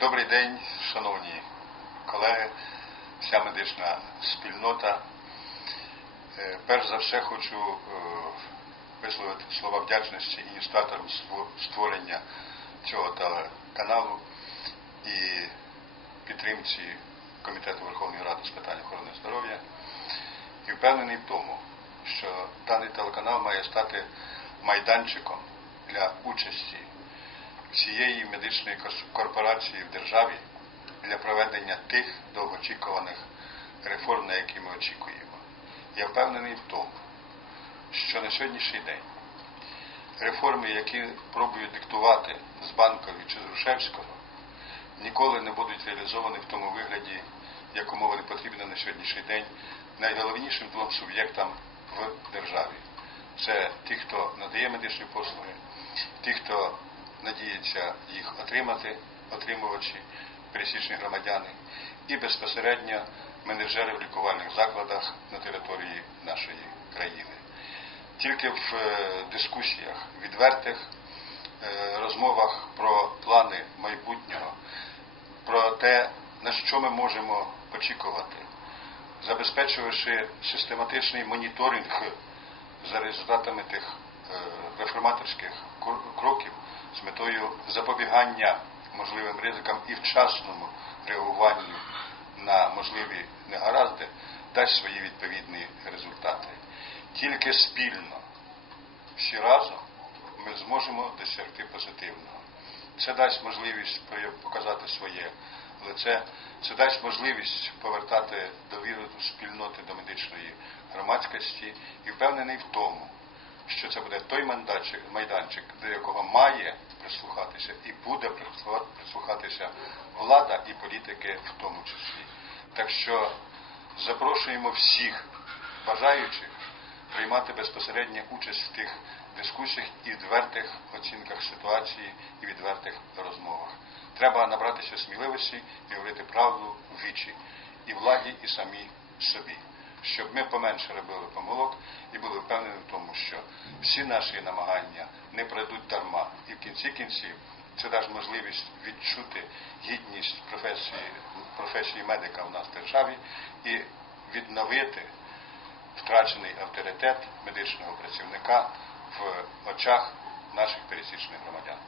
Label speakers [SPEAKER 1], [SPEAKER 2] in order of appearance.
[SPEAKER 1] Добрий день, шановні колеги, вся медична спільнота. Е, Перш за все хочу е, висловити слова вдячності ініціаторам ство- створення цього телеканалу і підтримці Комітету Верховної Ради з питань охорони здоров'я. І впевнений в тому, що даний телеканал має стати майданчиком для участі всієї медичної корпорації в державі для проведення тих довгоочікуваних реформ, на які ми очікуємо. Я впевнений в тому, що на сьогоднішній день реформи, які пробують диктувати з Банкові чи з Грушевського, ніколи не будуть реалізовані в тому вигляді, якому вони потрібні на сьогоднішній день найголовнішим двом суб'єктам в державі. Це ті, хто надає медичні послуги, ті, хто надіється їх отримати, отримувачі, пересічні громадяни, і безпосередньо менеджери в лікувальних закладах на території нашої країни. Тільки в е, дискусіях, відвертих е, розмовах про плани майбутнього, про те, на що ми можемо очікувати, забезпечувавши систематичний моніторинг за результатами тих реформаторських кроків з метою запобігання можливим ризикам і вчасному реагуванню на можливі негаразди, дасть свої відповідні результати. Тільки спільно, всі разом, ми зможемо досягти позитивного. Це дасть можливість показати своє лице, це дасть можливість повертати довіру спільноти до медичної громадськості і впевнений в тому, що це буде той майданчик, майданчик до якого має прислухатися і буде прислуха- прислухатися влада і політики в тому числі. Так що запрошуємо всіх бажаючих приймати безпосередню участь в тих дискусіях і відвертих оцінках ситуації і відвертих розмовах. Треба набратися сміливості і говорити правду в вічі і владі, і самі собі, щоб ми поменше робили помилок і були впевнені в тому, що всі наші намагання не пройдуть дарма. І в кінці кінців це дасть можливість відчути гідність професії, професії медика в нас в державі і відновити втрачений авторитет медичного працівника в очах наших пересічних громадян.